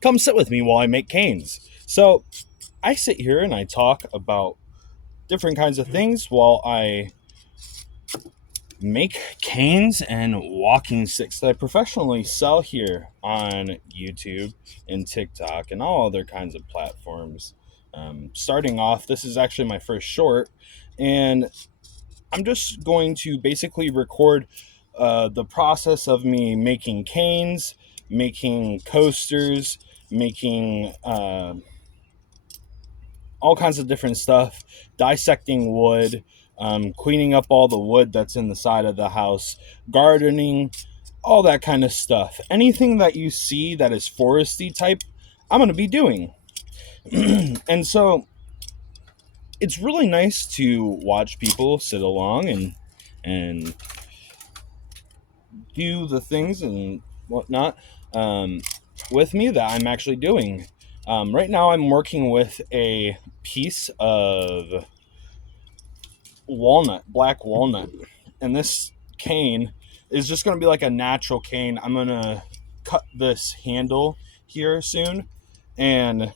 come sit with me while I make canes. So I sit here and I talk about different kinds of things while I make canes and walking sticks that I professionally sell here on YouTube and TikTok and all other kinds of platforms. Starting off, this is actually my first short, and I'm just going to basically record the process of me making canes, making coasters, making all kinds of different stuff, dissecting wood, cleaning up all the wood that's in the side of the house, gardening, all that kind of stuff. Anything that you see that is foresty type, I'm going to be doing. And so it's really nice to watch people sit along and do the things and whatnot with me that I'm actually doing. Right now, I'm working with a piece of walnut, black walnut, and this cane is just going to be like a natural cane. I'm going to cut this handle here soon, and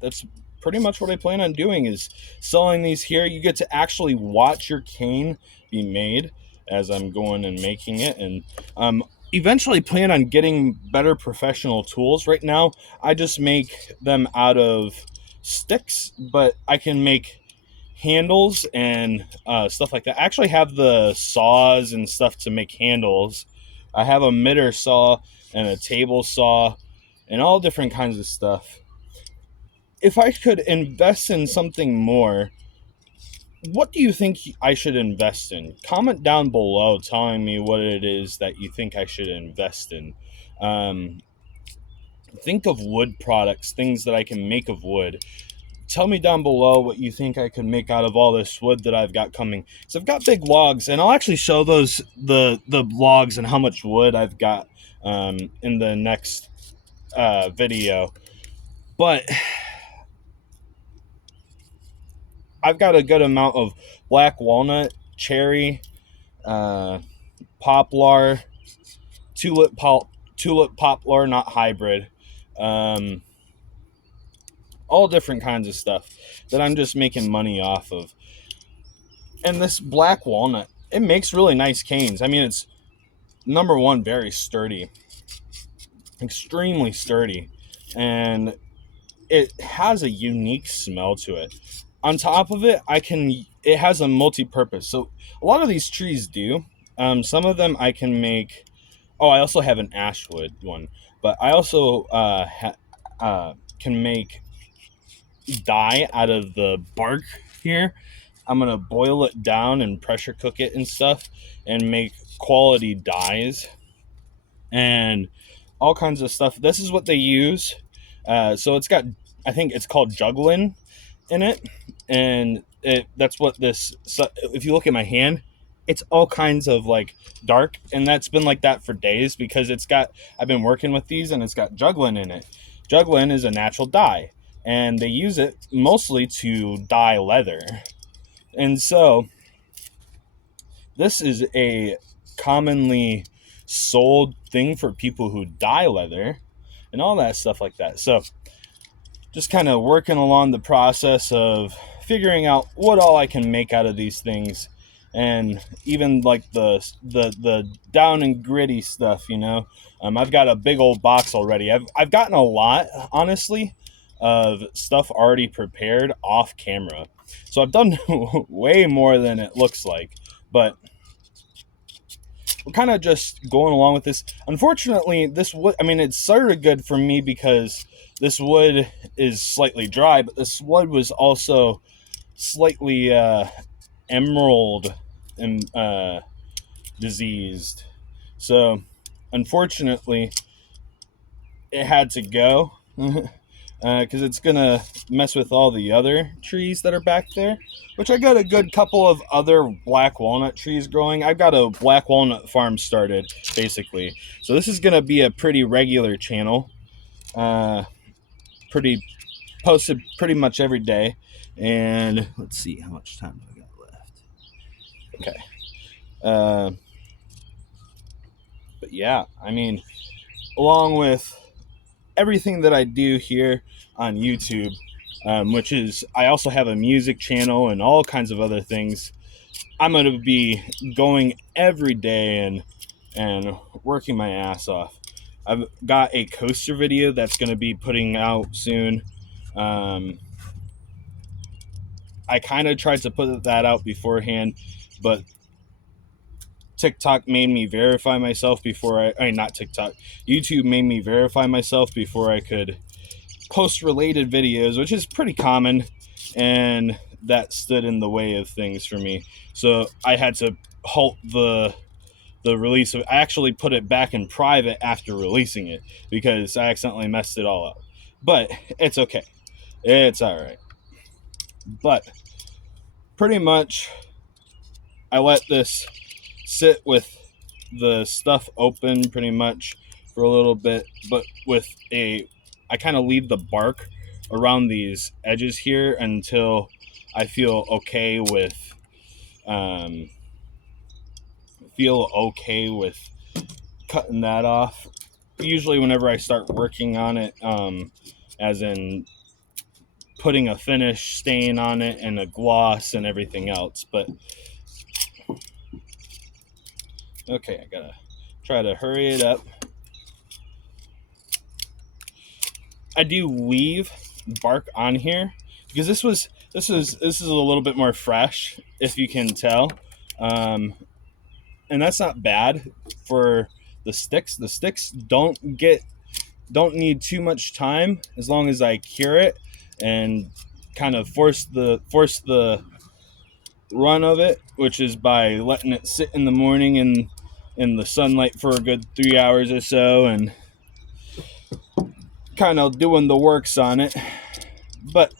that's pretty much what I plan on doing is selling these here. You get to actually watch your cane be made as I'm going and making it, and eventually plan on getting better professional tools. Right now, I just make them out of sticks, but I can make handles and stuff like that. I actually have the saws and stuff to make handles. I have a miter saw and a table saw and all different kinds of stuff. If I could invest in something more, what do you think I should invest in? Comment down below telling me what it is that you think I should invest in. Um, think of wood products, things that I can make of wood. Tell me down below what you think I could make out of all this wood that I've got coming. So I've got big logs, and I'll actually show those the logs and how much wood I've got in the next video. But I've got a good amount of black walnut, cherry, uh, poplar, tulip poplar, not hybrid. Um, all different kinds of stuff that I'm just making money off of. And this black walnut, it makes really nice canes. I mean, it's number one, very sturdy, extremely sturdy, and it has a unique smell to it. On top of it, it has a multi-purpose. So a lot of these trees do. Some of them I can make. Oh, I also have an ashwood one, but I also can make dye out of the bark here. I'm gonna boil it down and pressure cook it and stuff, and make quality dyes and all kinds of stuff. This is what they use. So it's got, I think it's called juglin in it, and that's what this. So if you look at my hand, it's all kinds of like dark, and that's been like that for days because it's got. I've been working with these, and it's got juglin in it. Juglin is a natural dye, and they use it mostly to dye leather. And so this is a commonly sold thing for people who dye leather and all that stuff like that. So just kind of working along the process of figuring out what all I can make out of these things, and even like the down and gritty stuff, you know. I've got a big old box already. I've gotten a lot, honestly, of stuff already prepared off camera. So I've done way more than it looks like, but we're kind of just going along with this. Unfortunately, this wood, I mean, it's sort of good for me because this wood is slightly dry, but this wood was also slightly emerald and diseased. So, unfortunately, it had to go because it's gonna mess with all the other trees that are back there. Which I got a good couple of other black walnut trees growing. I've got a black walnut farm started, basically. So this is gonna be a pretty regular channel. Pretty posted pretty much every day. And let's see how much time I got left. Okay. But yeah, I mean, along with everything that I do here on YouTube, which is I also have a music channel and all kinds of other things. I'm going to be going every day and working my ass off. I've got a coaster video that's going to be putting out soon. I kind of tried to put that out beforehand, but TikTok made me verify myself before I mean, not TikTok, YouTube made me verify myself before I could post related videos, which is pretty common, and that stood in the way of things for me. So I had to halt the release of. I actually put it back in private after releasing it because I accidentally messed it all up. But it's okay. It's all right. But pretty much I let this sit with the stuff open pretty much for a little bit, but with a I kind of leave the bark around these edges here until I um, feel okay with cutting that off. Usually, whenever I start working on it, as in putting a finish stain on it and a gloss and everything else. But okay, I gotta try to hurry it up. I do leave bark on here because this is a little bit more fresh, if you can tell, and that's not bad for the sticks. The sticks don't need too much time as long as I cure it and kind of force the run of it, which is by letting it sit in the morning in the sunlight for a good 3 hours or so and kind of doing the works on it. But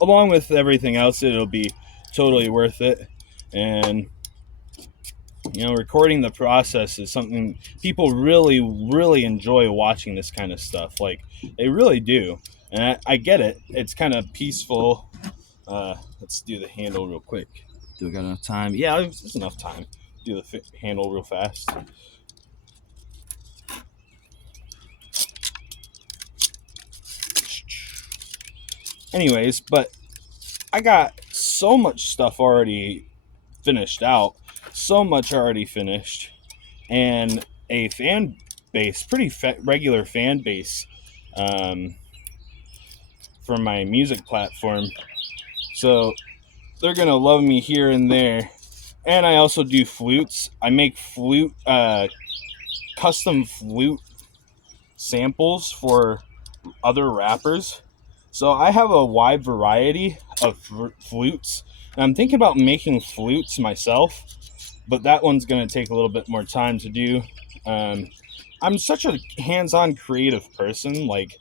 along with everything else, it'll be totally worth it. And recording the process is something people really, really enjoy watching. This kind of stuff, like they really do, and I get it. It's kind of peaceful. Let's do the handle real quick. Do we got enough time? Yeah, there's enough time. Do the handle real fast. Anyways, but I got so much stuff already finished out, so much already finished, and a fan base, pretty regular fan base, for my music platform. So they're gonna love me here and there. And I also do flutes. I make custom flute samples for other rappers. So I have a wide variety of flutes. And I'm thinking about making flutes myself, but that one's going to take a little bit more time to do. I'm such a hands-on creative person. Like,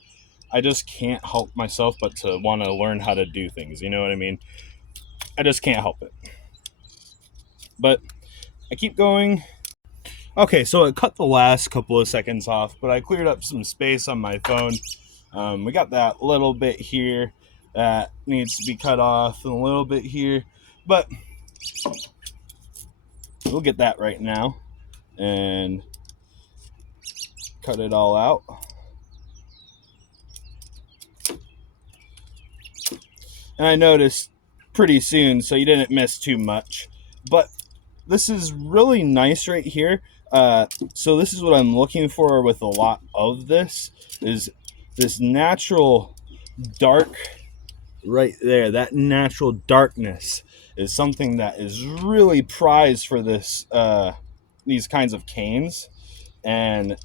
I just can't help myself but to want to learn how to do things. You know what I mean? I just can't help it. But I keep going. Okay, so it cut the last couple of seconds off, but I cleared up some space on my phone. We got that little bit here that needs to be cut off, and a little bit here, but we'll get that right now and cut it all out. And I noticed pretty soon, so you didn't miss too much, but this is really nice right here. So this is what I'm looking for with a lot of this, is this natural dark right there. That natural darkness is something that is really prized for these kinds of canes. And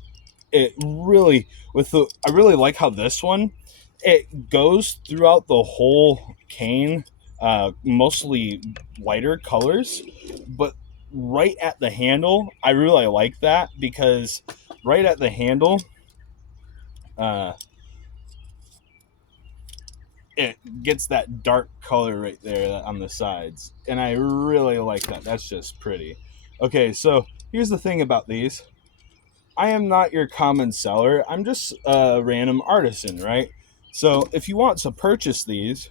it really, I really like how this one, it goes throughout the whole cane, mostly lighter colors, but right at the handle, I really like that, because right at the handle, it gets that dark color right there on the sides, and I really like that. That's just pretty. Okay, so here's the thing about these. I am not your common seller. I'm just a random artisan, right? So if you want to purchase these,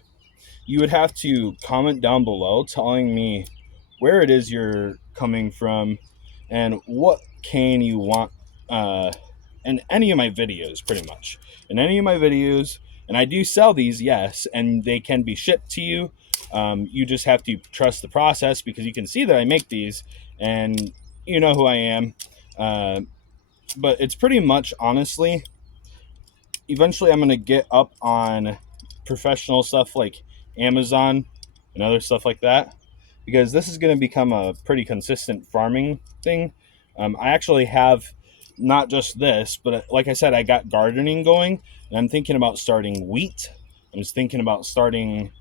you would have to comment down below telling me where it is you're coming from and what cane you want in any of my videos, pretty much. In any of my videos, and I do sell these, yes, and they can be shipped to you. You just have to trust the process because you can see that I make these, and you know who I am. But it's pretty much, honestly, eventually I'm going to get up on professional stuff like Amazon and other stuff like that, because this is going to become a pretty consistent farming thing. I actually have not just this, but like I said, I got gardening going, and I'm thinking about starting wheat. I'm just thinking about starting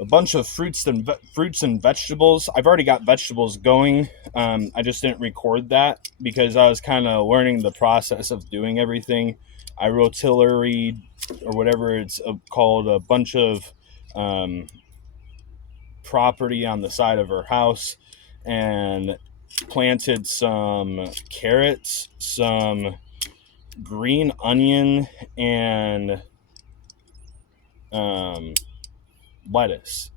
a bunch of fruits and vegetables. I've already got vegetables going. I just didn't record that because I was kind of learning the process of doing everything. I rotilleried, or whatever it's called, a bunch of property on the side of her house, and planted some carrots, some green onion, and lettuce.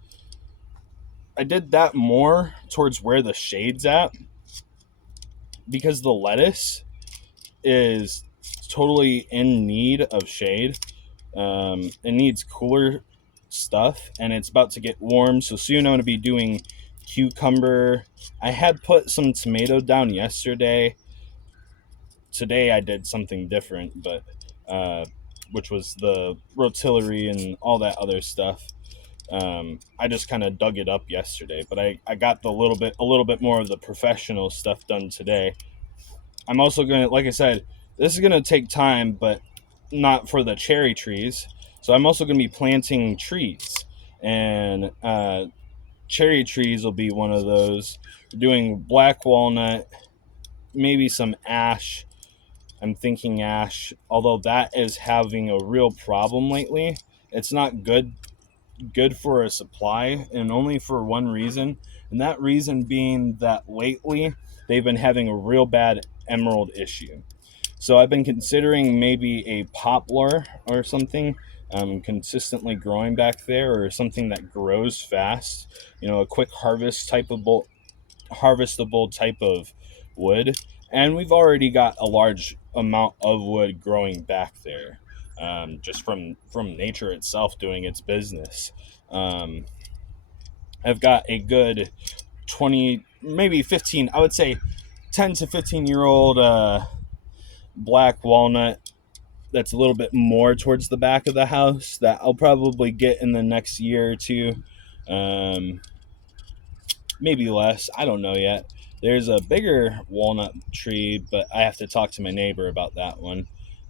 I did that more towards where the shade's at, because the lettuce is totally in need of shade. It needs cooler stuff, and it's about to get warm, so soon I'm going to be doing cucumber. I had put some tomato down yesterday. Today I did something different, but which was the rotillery and all that other stuff. I just kind of dug it up yesterday, but I got a little bit more of the professional stuff done today. I'm also gonna, like I said, this is gonna take time, but not for the cherry trees. So I'm also gonna be planting trees, and cherry trees will be one of those. We're doing black walnut, maybe some ash. I'm thinking ash, although that is having a real problem lately. It's not good for a supply, and only for one reason, and that reason being that lately they've been having a real bad emerald issue. So I've been considering maybe a poplar or something, consistently growing back there, or something that grows fast, a quick harvestable type of wood. And we've already got a large amount of wood growing back there, just from nature itself doing its business. I've got a good 20, maybe 15, I would say 10 to 15-year-old black walnut that's a little bit more towards the back of the house that I'll probably get in the next year or two. Maybe less. I don't know yet. There's a bigger walnut tree, but I have to talk to my neighbor about that one.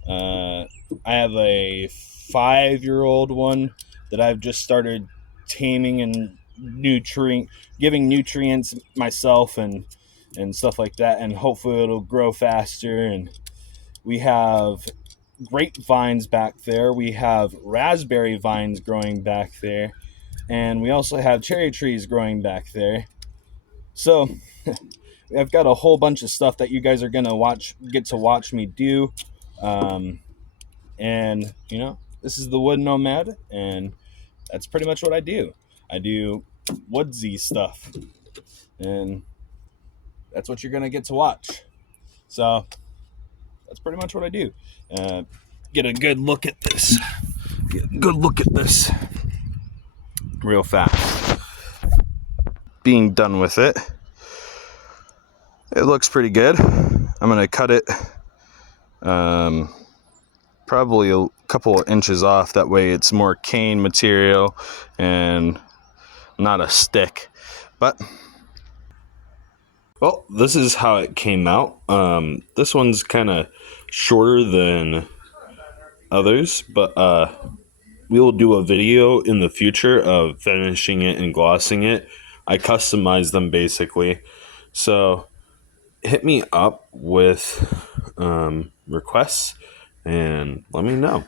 I have a 5-year-old one that I've just started taming and giving nutrients myself, and stuff like that, and hopefully it'll grow faster. And we have grapevines back there. We have raspberry vines growing back there, and we also have cherry trees growing back there. So I've got a whole bunch of stuff that you guys are gonna get to watch me do. And this is the Wood Nomad, and that's pretty much what I do. I do woodsy stuff, and that's what you're gonna get to watch. So that's pretty much what I do. Get a good look at this. Real fast. Being done with it. It looks pretty good. I'm gonna cut it probably a couple of inches off. That way it's more cane material and not a stick. But well, this is how it came out. This one's kind of shorter than others, but we will do a video in the future of finishing it and glossing it. I customize them basically. So hit me up with requests and let me know.